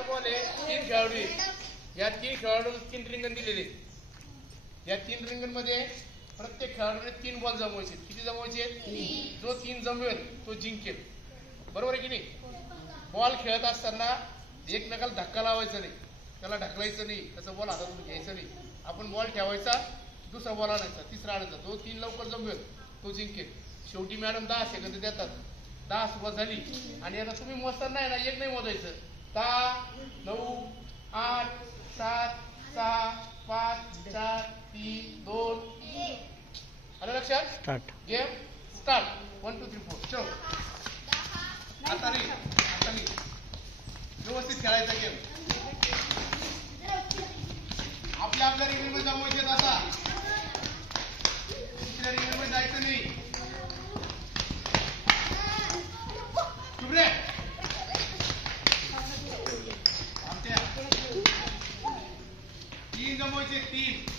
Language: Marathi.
4 बॉल आहे, 3 खेळाडू आहे. या 3 खेळाडू 3 रिंगण दिलेले. या 3 रिंगण मध्ये प्रत्येक खेळाडूने 3 बॉल जमवायचे. किती जमवायचे? 3. जो 3 जमवेल तो जिंकेल. बरोबर आहे की नाही? बॉल खेळत असताना एकमेकाला धक्का लावायचा नाही, त्याला ढकलायचं नाही, त्याचा बॉल हातातून घ्यायचा नाही. आपण बॉल ठेवायचा, दुसरा बॉल आणायचा, तिसरा आणायचा. जो 3 लवकर जमवेल तो जिंकेल. शेवटी मॅडम 10 सेकंद देतात. 10 सुरुवात झाली आणि आता तुम्ही मोजताना ना एक नाही मोजायचं. 10, 9, 8, 7, 6, 5, 4, 3, 2. आलं लक्षात? स्टार्ट. Game start. 1 2 3 4 चलो. आता नाही व्यवस्थित खेळायचा गेम. आपल्या रिंगणमध्ये जमवायचे. असा दुसऱ्या रिंगणमध्ये जायचं नाही. आमच्या 3 जमवायचे. 3